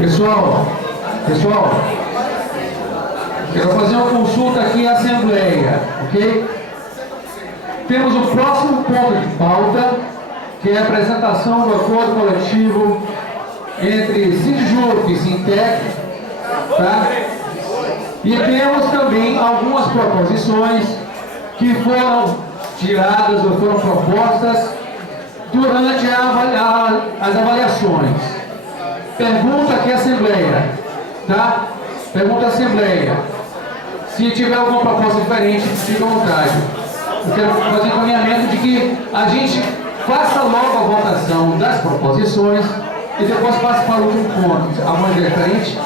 Pessoal, quero fazer uma consulta aqui à Assembleia, ok? Temos o próximo ponto de pauta, que é a apresentação do acordo coletivo entre Sindjup e Sintec, tá? E temos também algumas proposições que foram tiradas ou foram propostas durante as avaliações. Pergunta aqui à Assembleia, tá? Pergunta à Assembleia. Se tiver alguma proposta diferente, fique à vontade. Eu quero fazer encaminhamento de que a gente faça logo a votação das proposições e depois passe para o último ponto. Alguma ideia diferente?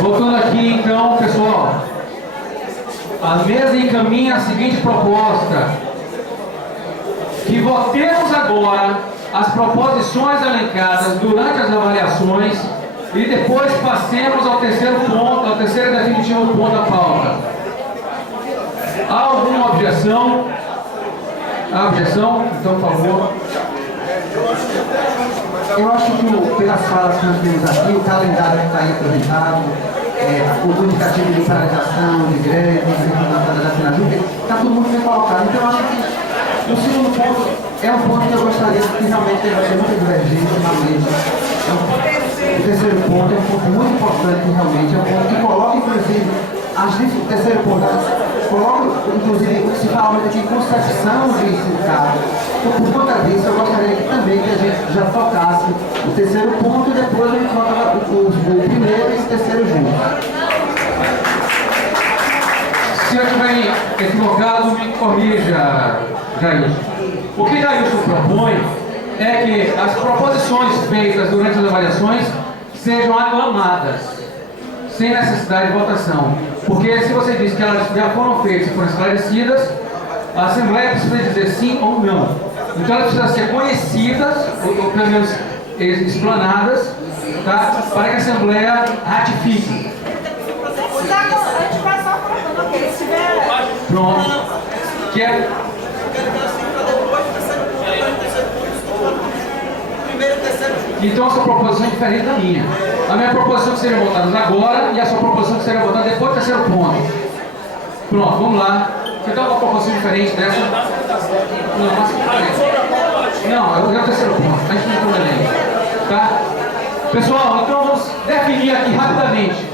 Voltando aqui então, pessoal, a mesa encaminha a seguinte proposta: que votemos agora as proposições elencadas durante as avaliações e depois passemos ao terceiro ponto, ao terceiro e definitivo ponto da pauta. Há alguma objeção? Há objeção? Então, por favor. Eu acho que pelas falas que nós temos aqui, o calendário que está aí apresentado, o indicativo de paralisação, de greve, da assinatura, está tudo muito bem colocado. Então eu acho que o segundo ponto é um ponto que eu gostaria que realmente vai ter muita divergência na mesa. O terceiro ponto é um ponto muito importante realmente, é um ponto que coloca inclusive o terceiro ponto, coloca inclusive se fala muito aqui concepção de sindicato. Então, por conta disso, eu gostaria também que a gente já tocasse o terceiro ponto e depois a gente coloca o primeiro e o terceiro junto. Se eu estiver equivocado, me corrija, Jailson. O que Jailson propõe é que as proposições feitas durante as avaliações sejam aclamadas, sem necessidade de votação. Porque se você diz que elas já foram feitas e foram esclarecidas, a Assembleia precisa dizer sim ou não. Então elas precisam ser conhecidas, ou pelo menos explanadas, tá? Para que a Assembleia ratifique. Pronto. Que é... Então a sua proposição é diferente da minha. A minha proposição é que seriam votadas agora e a sua proposição é que seria votada depois do terceiro ponto. Pronto, vamos lá. Você tem uma proposição diferente dessa? Não, mas diferente. Não, é o terceiro ponto. A gente não tem problema. Tá? Pessoal, então vamos definir aqui rapidamente.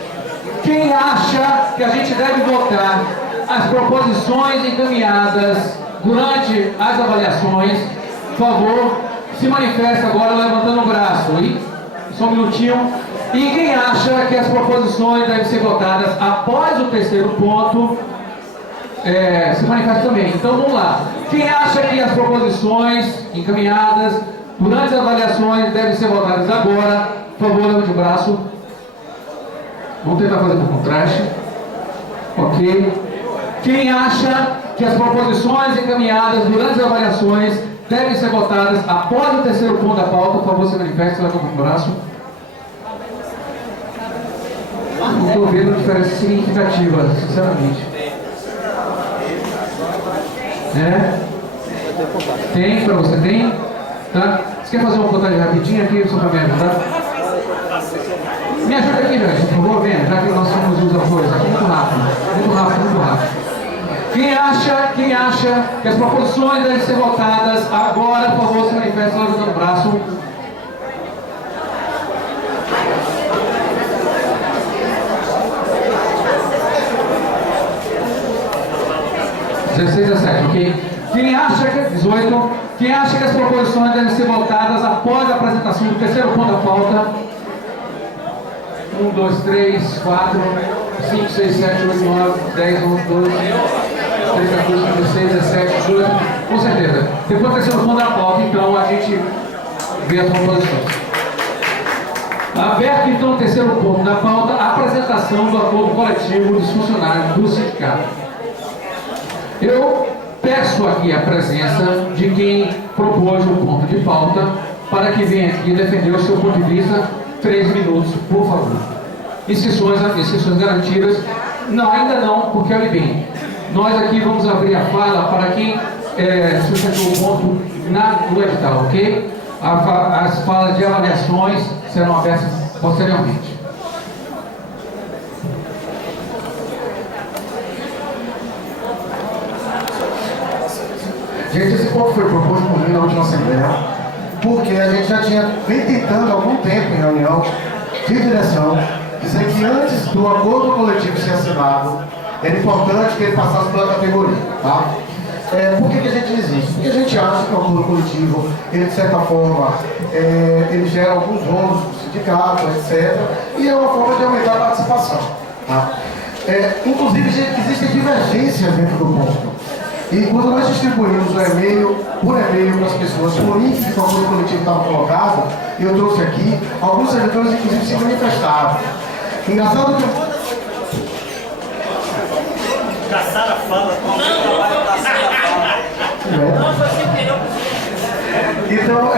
Quem acha que a gente deve votar as proposições encaminhadas durante as avaliações, por favor, se manifesta agora levantando o braço. Aí. Só um minutinho. E quem acha que as proposições devem ser votadas após o terceiro ponto, se manifesta também. Então vamos lá. Quem acha que as proposições encaminhadas durante as avaliações devem ser votadas agora, por favor, levante o braço. Vamos tentar fazer por contraste. Ok. Quem acha que as proposições encaminhadas durante as avaliações devem ser votadas após o terceiro ponto da pauta, por favor, se manifeste, levante o braço. Não estou vendo diferença significativa, sinceramente. Tem, para você tem? Tá? Você quer fazer uma contagem rapidinha aqui, só para me ajudar? Me ajuda aqui, gente, por favor, venha, já que nós somos os autores. Aqui muito rápido, muito rápido, muito rápido. Quem acha que as proposições devem ser votadas agora, por favor, se manifesta levantando o braço. 16 a 7, ok? 18. Quem acha que as proposições devem ser votadas após a apresentação do terceiro ponto da pauta? 1, 2, 3, 4, 5, 6, 7, 8, 9, 10, 11, 12, 13, 14, 15, 16, 17, 18. Com certeza. Depois do terceiro ponto da pauta, então, a gente vê as proposições. Aberto então o terceiro ponto da pauta, a apresentação do acordo coletivo dos funcionários do sindicato. Eu peço aqui a presença de quem propôs o ponto de pauta para que venha aqui defender o seu ponto de vista. 3 minutos, por favor. Inscrições garantidas. Não, ainda não, porque olha bem, nós aqui vamos abrir a fala para quem sustentou o ponto no edital, ok? As falas de avaliações serão abertas posteriormente. Gente, esse ponto foi proposto por mim na última Assembleia, porque a gente já vem tentando há algum tempo em reunião de direção, dizer que antes do acordo coletivo ser assinado, era importante que ele passasse pela categoria, tá? Por que a gente existe? Porque a gente acha que o acordo coletivo, ele de certa forma, ele gera alguns rolos para o sindicato, etc. E é uma forma de aumentar a participação. Tá? Inclusive, existem divergências dentro do ponto. E quando nós distribuímos por e-mail para as pessoas, o link que o acordo coletivo estava colocado, eu trouxe aqui, alguns servidores inclusive se manifestaram. Engraçado que... Caçar a fala, Então,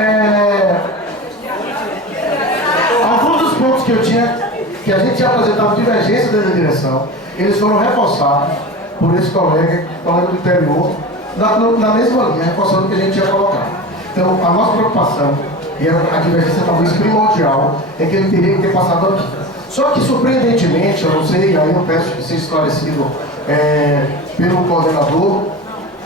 alguns dos pontos que a gente tinha apresentado divergência dentro da direção, eles foram reforçados por esse colega do interior, na mesma linha, reforçando o que a gente tinha colocado. Então, a nossa preocupação, e a divergência talvez primordial, é que ele teria que ter passado aqui. Só que, surpreendentemente, eu não sei, aí eu peço que seja esclarecido pelo coordenador,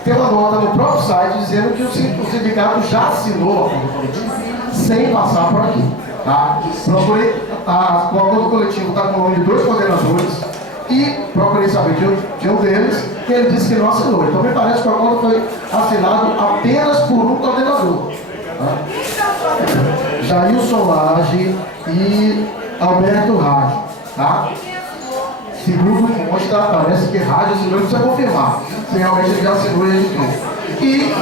tem uma nota no próprio site dizendo que o sindicato já assinou o acordo coletivo sem passar por aqui. Tá? Procurei, o acordo coletivo está com o nome de 2 coordenadores e procurei saber de um deles, e ele disse que não assinou. Então me parece que o acordo foi assinado apenas por um coordenador. Tá? Jailson Lage e Alberto Rádio. Tá? Segundo consta, parece que Rádio assinou, ele precisa confirmar se realmente ele já assinou e editou. E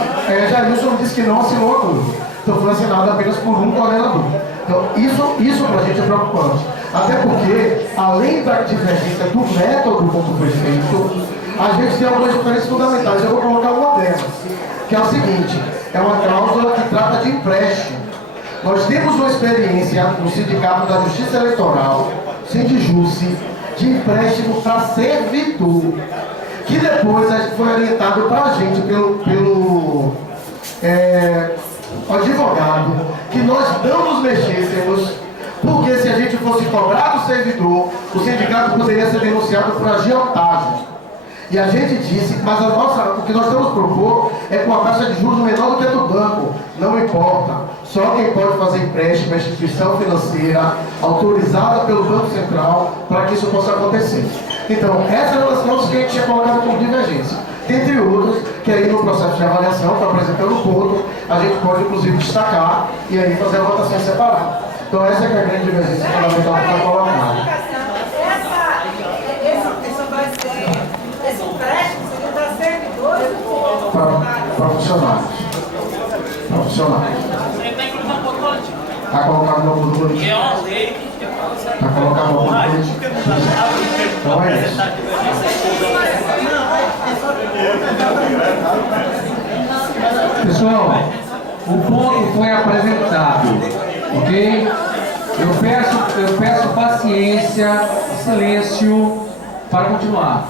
Jailson disse que não assinou o acordo. Então foi assinado apenas por um coordenador. Então isso para a gente é preocupante. Até porque, além da divergência do método como foi feito, a gente tem algumas diferenças fundamentais. Eu vou colocar uma delas, que é o seguinte, é uma cláusula que trata de empréstimo. Nós temos uma experiência no Sindicato da Justiça Eleitoral, Sindijusce, de empréstimo para servidor, que depois foi orientado para a gente pelo advogado, que nós não nos mexêssemos, porque se a gente fosse cobrar do servidor, o sindicato poderia ser denunciado por agiotagem. E a gente disse, mas o que nós temos propor é com a taxa de juros menor do que a do banco, não importa. Só quem pode fazer empréstimo é a instituição financeira autorizada pelo Banco Central para que isso possa acontecer. Então, essas eram as notas que a gente tinha colocado como divergência. Entre outras, que aí no processo de avaliação, está apresentando o ponto, a gente pode inclusive destacar e aí fazer a votação separada. Então essa é que é a grande divergência fundamental que está colocada. Esse empréstimo seria para servidores Para funcionários. Para funcionários. Está colocado no acordo coletivo. Está colocado no acordo coletivo. Então é isso. Pessoal, o ponto foi apresentado, ok? Eu peço paciência, silêncio para continuar.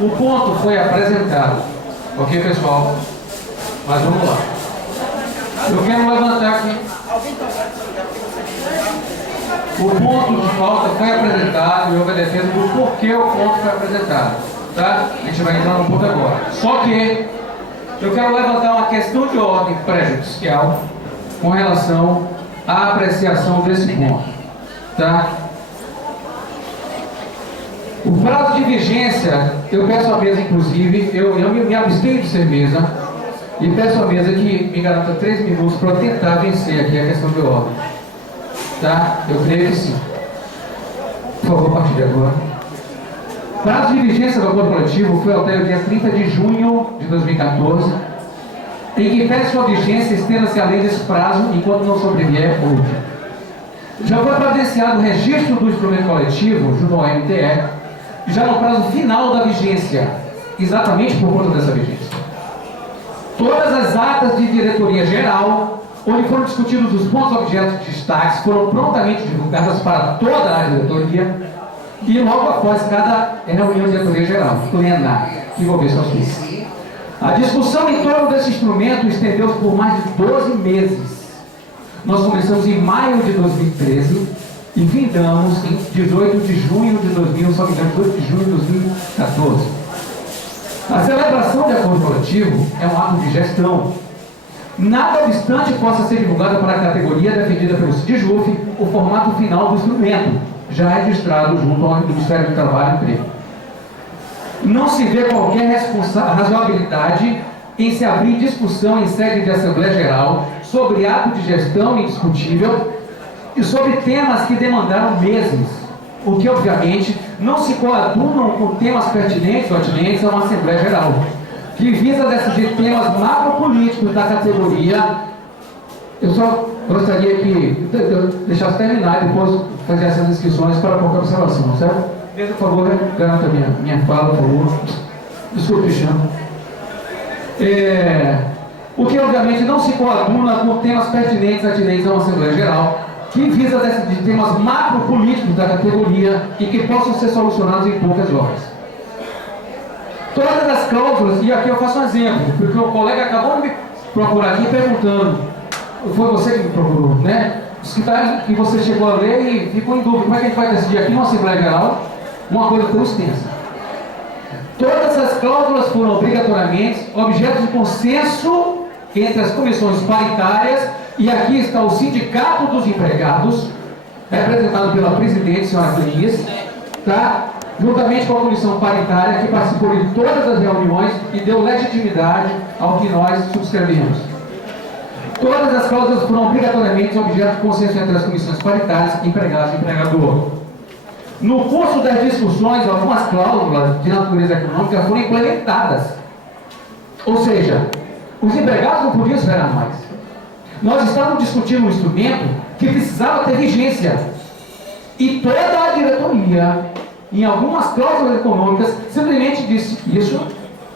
O ponto foi apresentado, ok, pessoal? Mas vamos lá. Eu quero levantar aqui. O ponto de pauta foi apresentado e houve a defesa do porquê o ponto foi apresentado. Tá? A gente vai entrar no ponto agora. Só que eu quero levantar uma questão de ordem prejudicial com relação à apreciação desse ponto. Tá? O prazo de vigência, eu peço à mesa, inclusive, eu me abstenho de ser mesa, E peço à mesa que me garanta 3 minutos para tentar vencer aqui a questão de ordem. Tá? Eu creio que sim. Por favor, a partir de agora. Prazo de vigência do acordo coletivo foi até o dia 30 de junho de 2014, em que pede sua vigência estenda-se além desse prazo, enquanto não sobrevier outro. Já foi providenciado o registro do instrumento coletivo, junto ao MTE, já no prazo final da vigência, exatamente por conta dessa vigência. Todas as atas de diretoria geral, onde foram discutidos os pontos objetos de destaques, foram prontamente divulgadas para toda a diretoria e logo após cada reunião de diretoria geral, plenária, que envolvesse o assunto. A discussão em torno desse instrumento estendeu-se por mais de 12 meses. Nós começamos em maio de 2013 e findamos em 18 de junho de 18 de junho de 2014. A celebração de acordo coletivo é um ato de gestão. Nada obstante possa ser divulgado para a categoria defendida pelo CIDJUF o formato final do instrumento, já registrado junto ao Ministério do Trabalho e Emprego. Não se vê qualquer razoabilidade em se abrir discussão em sede de Assembleia Geral sobre ato de gestão indiscutível e sobre temas que demandaram meses, o que obviamente não se coadunam com temas pertinentes ou atinentes a uma Assembleia Geral, que visa decidir temas macropolíticos da categoria. Eu só gostaria que deixasse terminar e depois fazer essas inscrições para qualquer observação, certo? Por favor, garanta minha fala, por favor. Desculpe, Cristiano. O que obviamente não se coaduna com temas pertinentes atinentes a uma Assembleia Geral, que visa decidir temas macropolíticos da categoria e que possam ser solucionados em poucas horas. Todas as cláusulas, e aqui eu faço um exemplo, porque o colega acabou de me procurar aqui perguntando, foi você que me procurou, né? Que você chegou a ler e ficou em dúvida, como é que a gente vai decidir aqui numa Assembleia Geral uma coisa tão extensa? Todas as cláusulas foram obrigatoriamente objeto de consenso entre as comissões paritárias, e aqui está o Sindicato dos Empregados, representado pela presidente, senhora Clenis, tá? Juntamente com a comissão paritária, que participou de todas as reuniões e deu legitimidade ao que nós subscrevemos. Todas as cláusulas foram obrigatoriamente objeto de consenso entre as comissões paritárias, empregados e empregador. No curso das discussões, algumas cláusulas de natureza econômica foram implementadas. Ou seja, os empregados não podiam esperar mais. Nós estávamos discutindo um instrumento que precisava ter vigência. E toda a diretoria, em algumas cláusulas econômicas, simplesmente disse: isso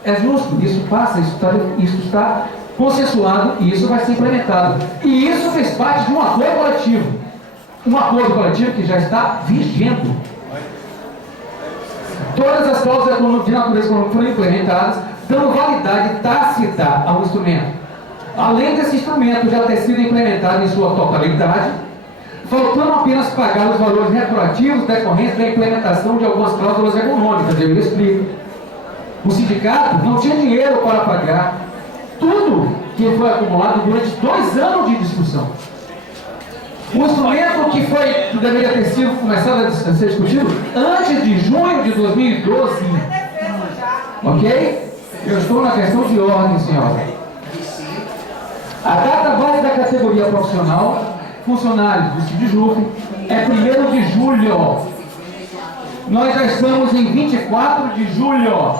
é justo, isso passa, isso está consensuado e isso vai ser implementado. E isso fez parte de um acordo coletivo. Um acordo coletivo que já está vigente. Todas as cláusulas de natureza econômica foram implementadas, dando validade tácita ao instrumento. Além desse instrumento já ter sido implementado em sua totalidade, faltando apenas pagar os valores retroativos decorrentes da implementação de algumas cláusulas econômicas. Eu explico. O sindicato não tinha dinheiro para pagar tudo que foi acumulado durante 2 anos de discussão. O instrumento que deveria ter sido começado a ser discutido antes de junho de 2012. Ok? Eu estou na questão de ordem, senhora. A data base da categoria profissional, funcionários do CIDJUF, é 1º de julho. Nós já estamos em 24 de julho.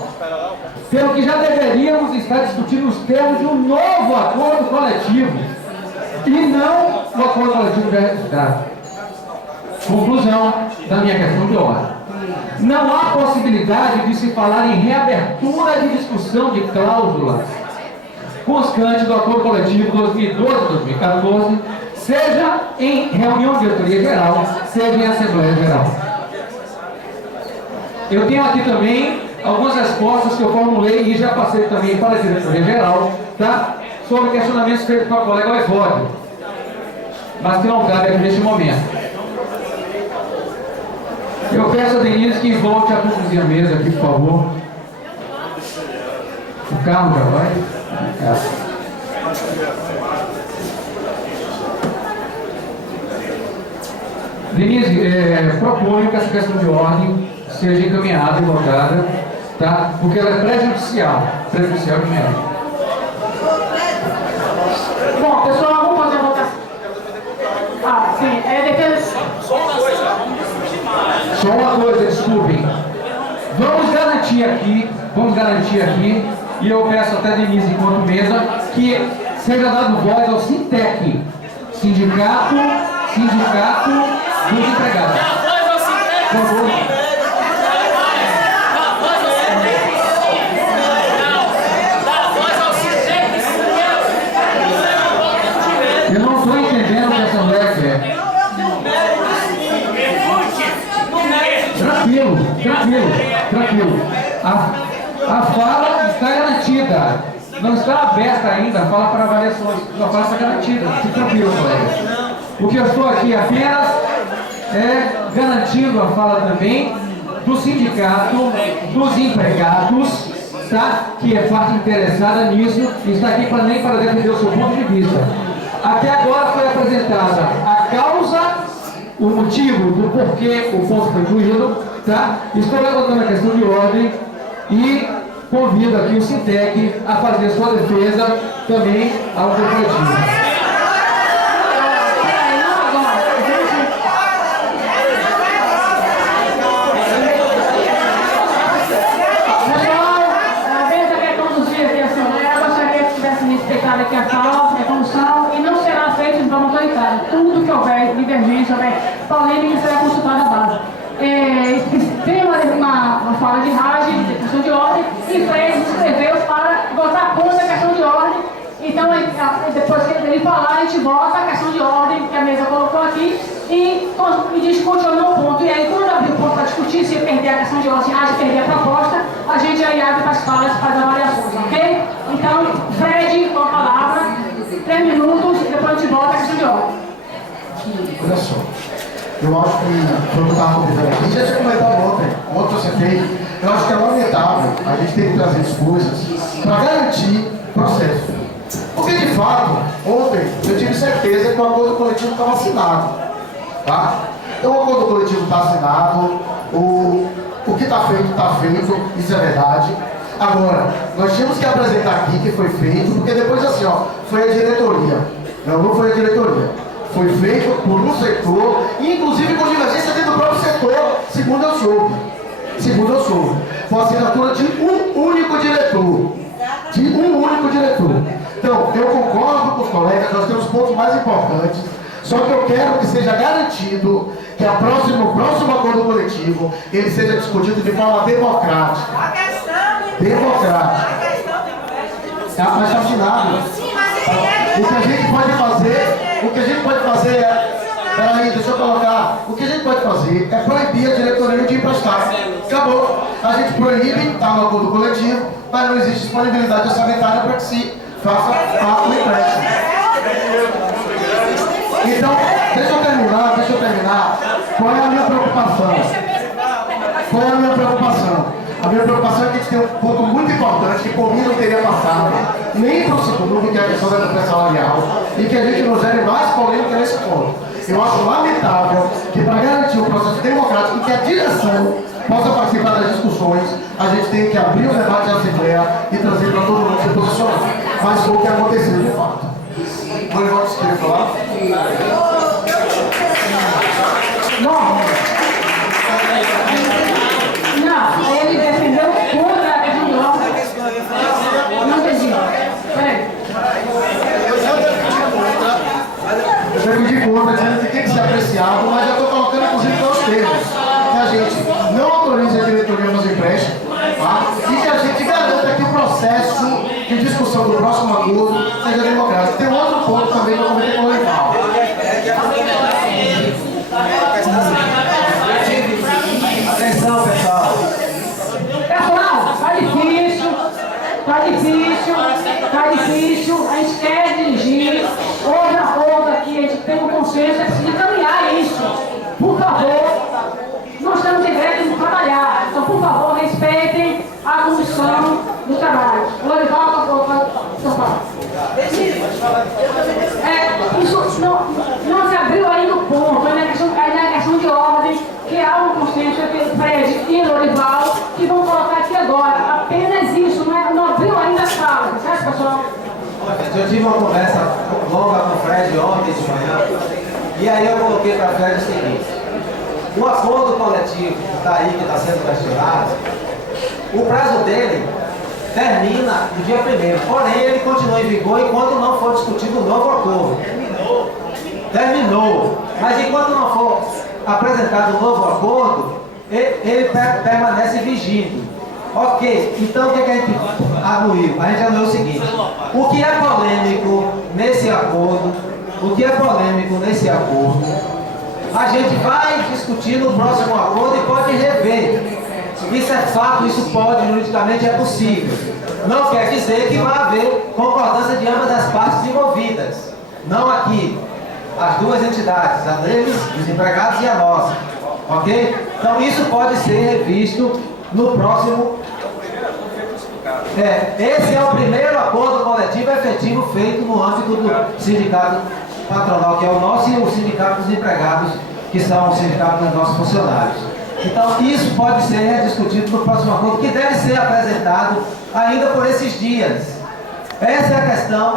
Pelo que já deveríamos estar discutindo os termos de um novo acordo coletivo. E não o acordo coletivo já registrado. Conclusão da minha questão de ordem. Não há possibilidade de se falar em reabertura de discussão de cláusulas constante do acordo coletivo 2012-2014, seja em reunião de diretoria geral, seja em Assembleia Geral. Eu tenho aqui também algumas respostas que eu formulei e já passei também para a diretoria geral, tá? Sobre questionamentos feitos pelo colega Evódio, mas que não cabe aqui neste momento. Eu peço a Denise que volte a conduzir a mesa aqui, por favor. O carro já vai? Denise, proponho que essa questão de ordem seja encaminhada e votada, tá? Porque ela é prejudicial de mérito. Bom, pessoal, vamos fazer a votação. Ah, sim, defesa. Só uma coisa, desculpem. Vamos garantir aqui, e eu peço até a Denise enquanto mesa, que seja dado voz ao Sintec, sindicato dos empregados. Por favor. Eu não estou entendendo o que essa mulher quer. Tranquilo. A fala está garantida. Não está aberta ainda a fala para avaliações. A fala está garantida. Se tranquilo, colega. O que eu estou aqui apenas é garantindo a fala também do sindicato, dos empregados, tá? Que é parte interessada nisso e está aqui para defender o seu ponto de vista. Até agora foi apresentada a causa, o motivo do porquê o ponto foi incluído, tá? Estou levantando a questão de ordem e convido aqui o Sintec a fazer sua defesa também ao coletivo. Aqui a causa, a condução, e não será feito de forma autoritária. Tudo que houver divergência, houver polêmica, será consultada a base. Tem uma fala de rádio, de questão de ordem, e Fred escreveu para votar contra a questão de ordem. Então, depois que ele falar, a gente vota a questão de ordem que a mesa colocou aqui e diz que continua no ponto. E aí, quando abrir o ponto para discutir se perder a questão de ordem, se perder a proposta, a gente aí abre para as falas, para as avaliações, ok? Então, Fred, com a palavra, 3 minutos, depois a gente volta a questão de ordem. Olha só, eu acho que, quando eu estava convidando aqui, já tinha comentado ontem você fez, eu acho que é lamentável a gente ter que trazer as coisas para garantir o processo. Porque, de fato, ontem eu tive certeza que o acordo coletivo estava assinado, tá? Então, o acordo coletivo está assinado, o que está feito, isso é verdade. Agora, nós tínhamos que apresentar aqui que foi feito, porque depois assim, ó, foi a diretoria. Não foi a diretoria. Foi feito por um setor, inclusive com divergência dentro do próprio setor, segundo eu soube. Foi a assinatura de um único diretor. Então, eu concordo com os colegas, nós temos pontos mais importantes, só que eu quero que seja garantido que o próximo acordo coletivo, ele seja discutido de forma democrática. Mas está assinado. O que a gente pode fazer é... Peraí, deixa eu colocar. O que a gente pode fazer é proibir a diretoria de emprestar. Acabou. A gente proíbe, está no acordo coletivo, mas não existe disponibilidade orçamentária para que se faça o empréstimo. Então, deixa eu terminar. Qual é a minha preocupação? A minha preocupação é que a gente tem um ponto muito importante que por mim não teria passado nem para o segundo, que é a questão da campanha salarial, e que a gente não gere mais polêmica nesse ponto. Eu acho lamentável que, para garantir o processo democrático e que a direção possa participar das discussões, a gente tem que abrir o debate da Assembleia e trazer para todo mundo se posicionar. Mas foi o que aconteceu de fato. Você queria falar? Não, ele defendeu contra a questão de ordem. Não entendi. Peraí. Eu já pedi conta, dizendo que tem que ser apreciado, mas já estou colocando inclusive dois termos. Que a gente não autorize a diretoria nos empréstimos, tá? E que a gente garanta que o processo de discussão do próximo acordo seja democrático. Tem outro ponto também que eu comentei com o Leval. Atenção, pessoal. Pessoal, tá difícil. A gente quer dirigir. Hoje a roda aqui, a gente tem um consenso, é preciso caminhar isso. Por favor, nós estamos em greve de trabalhar. Então, por favor, respeitem a condição do trabalho. O Lorival, isso não se abriu ainda o ponto, ainda é questão de ordem, que há um consenso entre Fred e Lorival, que vão colocar aqui agora. Apenas isso, não abriu ainda a sala, certo, pessoal? Eu tive uma conversa longa com o Fred ontem de manhã, e aí eu coloquei para o Fred o seguinte: o acordo coletivo que está aí, que está sendo questionado, o prazo dele termina no dia 1º, porém ele continua em vigor enquanto não for discutido um novo acordo. Terminou. Mas enquanto não for apresentado um novo acordo, ele permanece vigindo. Ok, então o que a gente anuiu? A gente anuiu o seguinte: o que é polêmico nesse acordo, a gente vai discutir no próximo acordo e pode rever. Isso é fato, isso pode, juridicamente é possível. Não quer dizer que vai haver concordância de ambas as partes envolvidas. Não aqui. As duas entidades, a deles, os empregados e a nossa. Ok? Então isso pode ser revisto no próximo. Esse é o primeiro acordo coletivo efetivo feito no âmbito do sindicato patronal, que é o nosso, e o sindicato dos empregados, que são o sindicato dos nossos funcionários. Então isso pode ser discutido no próximo acordo, que deve ser apresentado ainda por esses dias. Essa questão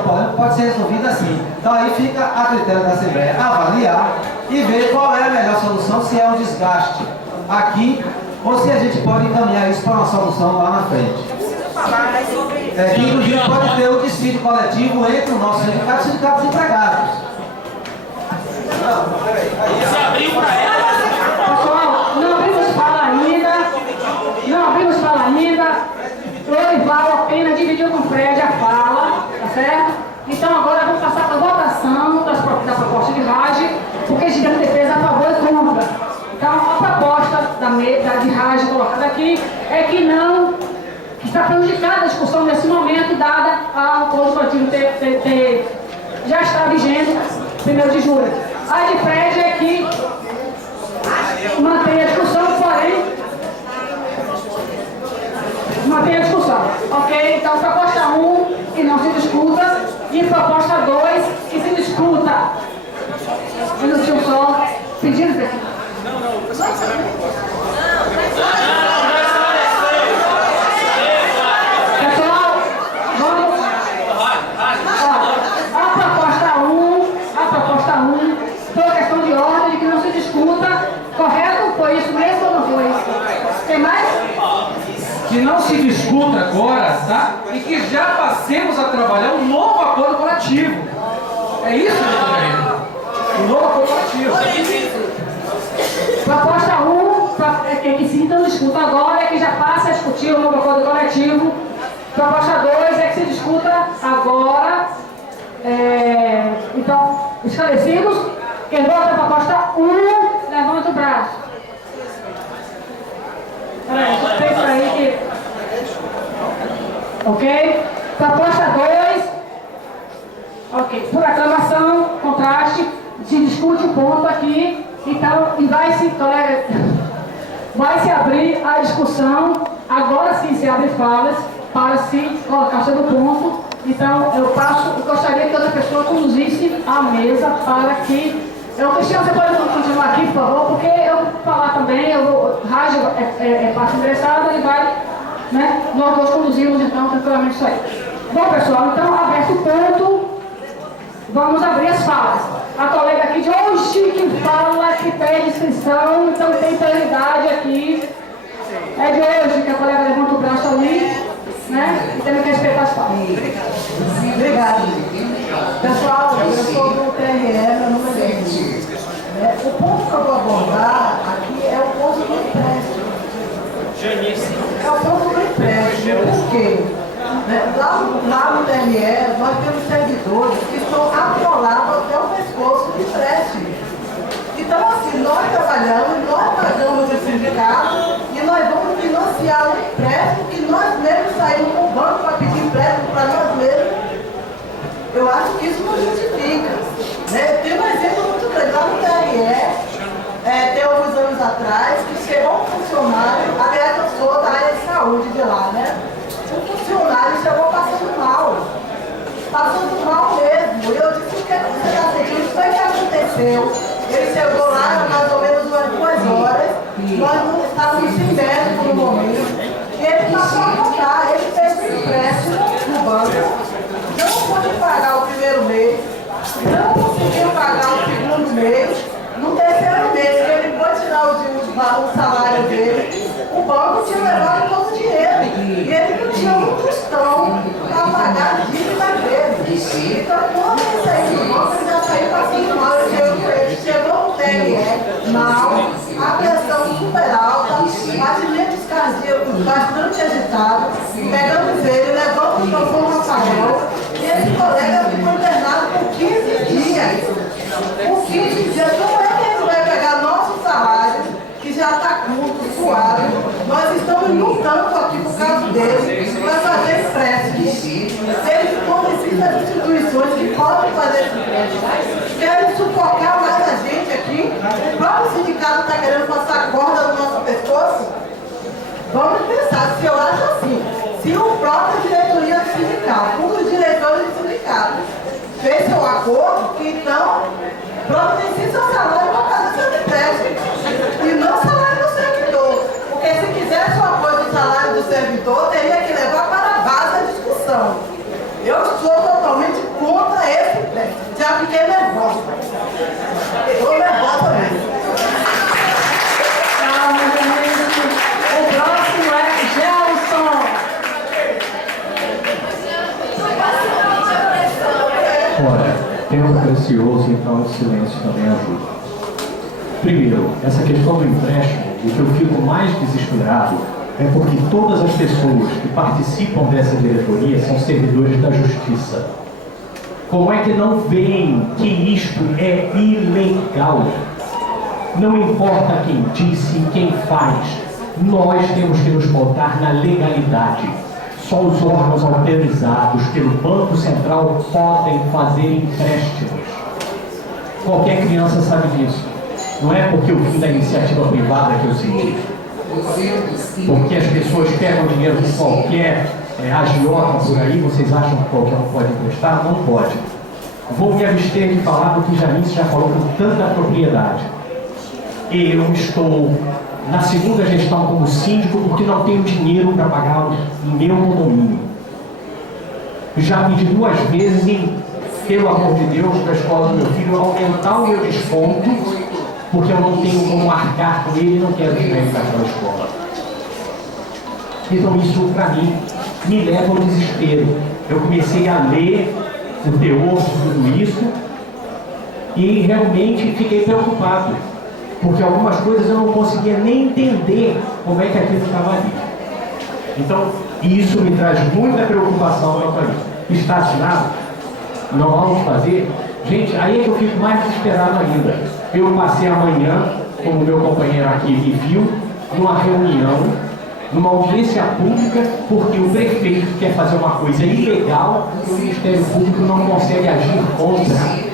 polêmica pode ser resolvida assim. Então aí fica a critério da Assembleia avaliar e ver qual é a melhor solução, se é um desgaste aqui ou se a gente pode encaminhar isso para uma solução lá na frente. Que inclusive pode ter o dissídio coletivo entre o nosso sindicato e o sindicato dos empregados. Você abriu para ela? Pessoal, não abrimos fala ainda. Lorival apenas dividiu com o Fred a fala, tá certo? Então agora vamos passar para a votação da proposta de Rage, porque a gente tem defesa a favor e contra. Então a proposta de Rage colocada aqui é que não está prejudicada a discussão nesse momento, dada ao acordo coletivo já está vigente 1º de julho. A de Fred é que mantém a discussão, porém mantém a discussão, ok? Então, proposta 1, que não se discuta, e proposta 2, que se discuta. Um minutinho só, pedindo aqui. Pessoal, vamos. A proposta 1, foi questão de ordem de que não se discuta, correto? Foi isso mesmo ou não foi? Tem mais? Que não se discuta agora, tá? E que já passemos a trabalhar um novo acordo coletivo. É isso que eu estou querendo. Um novo acordo coletivo. Proposta 1, que se não discuta agora, é que já passe a discutir o novo acordo coletivo. Proposta 2 é que se discuta agora. Então, esclarecidos. Quem vota a proposta 1, levanta o braço. Peraí, isso aí que... Ok? Proposta 2. Ok. Por aclamação, contraste, se discute o ponto aqui. Então, e vai se abrir a discussão. Agora sim se abre falas para se colocar sobre o ponto. Então, eu gostaria que outra pessoa conduzisse a mesa para que... Cristiano, você pode continuar aqui, por favor, porque eu vou falar também, Raj é parte interessada, ele vai, né? Nós dois conduzimos, então, tranquilamente isso aí. Bom, pessoal, então, aberto o ponto, vamos abrir as falas. A colega aqui de hoje que fala, que pede inscrição, então tem prioridade aqui. É de hoje que a colega levanta o braço ali, né? E também quer respeitar as falas. Obrigada. Pessoal, eu sou do TRE, meu nome é Denise. O ponto que eu vou abordar aqui é o ponto do empréstimo. É o ponto do empréstimo. Por quê? Lá no TRE, nós temos servidores que estão atrolados até o pescoço de empréstimo. Então, assim, nós trabalhamos, nós pagamos o sindicato e nós vamos financiar o empréstimo que nós mesmos saímos com o banco para pedir empréstimo para nós mesmos. Eu acho que isso não justifica. Né? Tem um exemplo muito grande. Lá no TRE, tem alguns anos atrás, que chegou um funcionário, aliás, eu sou da área de saúde de lá, né? Um funcionário chegou passando mal mesmo. E eu disse, o que você está sentindo? Isso foi o que aconteceu. Ele chegou lá, mais ou menos umas 2 horas, nós não estávamos sem médico no momento, e ele passou a contar, ele fez um empréstimo no banco. pôde pagar o primeiro mês, não conseguiu pagar o segundo mês, no terceiro mês que ele foi tirar o salário dele, o banco tinha levado todo o dinheiro e ele não tinha um tostão para pagar a dívida dele. Então, quando ele saiu do banco, ele já saiu passando mal. Ele chegou no TRE, mal, a pressão super alta, batimentos cardíacos bastante agitados, pegamos ele, levamos para o São Rafael e esse colega ficou internado por 15 dias. Por 15 dias, como é que a gente vai pegar nosso salário, que já está curto, suado? Nós estamos lutando aqui por causa dele, para fazer empréstimos. Eles convencem as instituições que podem fazer esse empréstimo. Querem sufocar mais a gente aqui. O próprio sindicato está querendo passar corda no nosso pescoço. Vamos pensar, se eu acho assim, se o próprio diretoria do sindicato, um dos diretores do sindicato, fez seu acordo, que então providencie seu salário para fazer seus empréstimos. E não o salário do servidor. Porque se quisesse o apoio do salário do servidor, teria que levar para a base da discussão. Eu sou totalmente contra esse empréstimo. Já fiquei nervosa. Estou nervosa mesmo. Calma, gente. O próximo é Gelson. Ora, tempo precioso, então o silêncio também ajuda. Primeiro, essa questão do empréstimo, o que eu fico mais desesperado é porque todas as pessoas que participam dessa diretoria são servidores da justiça. Como é que não veem que isto é ilegal? Não importa quem disse, quem faz, nós temos que nos pautar na legalidade. Só os órgãos autorizados pelo Banco Central podem fazer empréstimos. Qualquer criança sabe disso. Não é porque eu vim da iniciativa privada que eu senti. Porque as pessoas pegam dinheiro de qualquer agiota por aí, vocês acham que qualquer um pode emprestar? Não pode. Vou me abster de falar do que Janice já falou com tanta propriedade. Eu estou na segunda gestão como síndico porque não tenho dinheiro para pagar o meu condomínio. Já pedi 2 vezes em, pelo amor de Deus, para a escola do meu filho aumentar o meu desconto, porque eu não tenho como arcar com ele e não quero tirar ele daquela escola. Então isso, para mim, me leva ao desespero. Eu comecei a ler o teor de tudo isso e realmente fiquei preocupado, porque algumas coisas eu não conseguia nem entender como é que aquilo estava ali. Então, isso me traz muita preocupação quanto a isso. Está assinado? Não vamos fazer? Gente, aí é que eu fico mais desesperado ainda. Eu passei amanhã, como meu companheiro aqui me viu, numa reunião, numa audiência pública, porque o prefeito quer fazer uma coisa ilegal e o Ministério Público não consegue agir contra.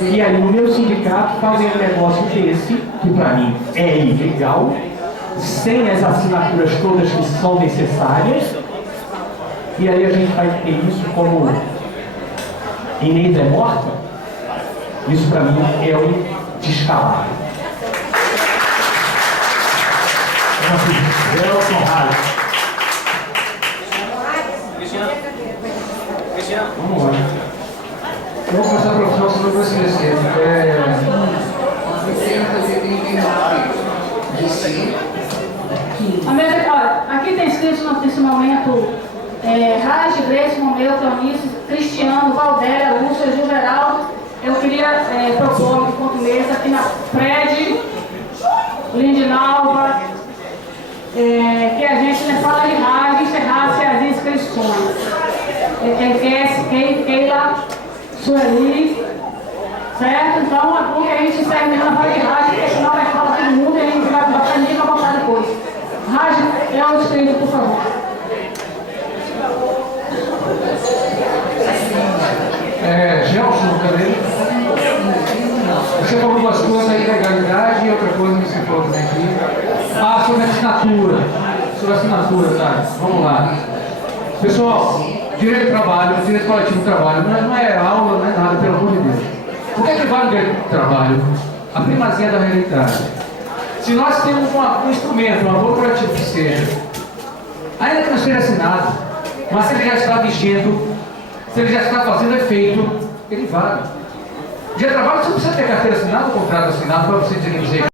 E aí o meu sindicato fazem um negócio desse, que para mim é ilegal, sem as assinaturas todas que são necessárias, e aí a gente vai ter isso como Inês é morta. Isso para mim é um descalabro. Vamos lá. Eu vou passar para o final, senão eu vou esquecer. Olha, aqui tem escrito nesse momento Raj, Grace, Romeu, Cleonice, Cristiano, Valdéria, Lúcia, Juveraldo. Eu queria propor enquanto mesa aqui na Fred, Lindinalva, que a gente fala de Raj e encerrasse as inscrições. Keila, Sueli, certo? Então é bom que a gente encerre mesmo na fala de Raj, porque senão vai falar todo mundo e a gente vai botar ninguém para botar depois. Raj, é o escrito, por favor. Gelson, também. Você falou 2 coisas aí, legalidade, e outra coisa que você falou também aqui. Sobre a assinatura. Sobre a assinatura, tá? Vamos lá. Pessoal, direito do trabalho, direito coletivo do trabalho, não é aula, não é nada, pelo amor de Deus. Por que vale o direito do trabalho? A primazia da realidade. Se nós temos um instrumento, um acordo coletivo que seja, ainda que não seja assinado, mas se ele já está vigendo, se ele já está fazendo efeito, ele vale. Dia de trabalho você não precisa ter carteira assinada ou contrato assinado para você dizer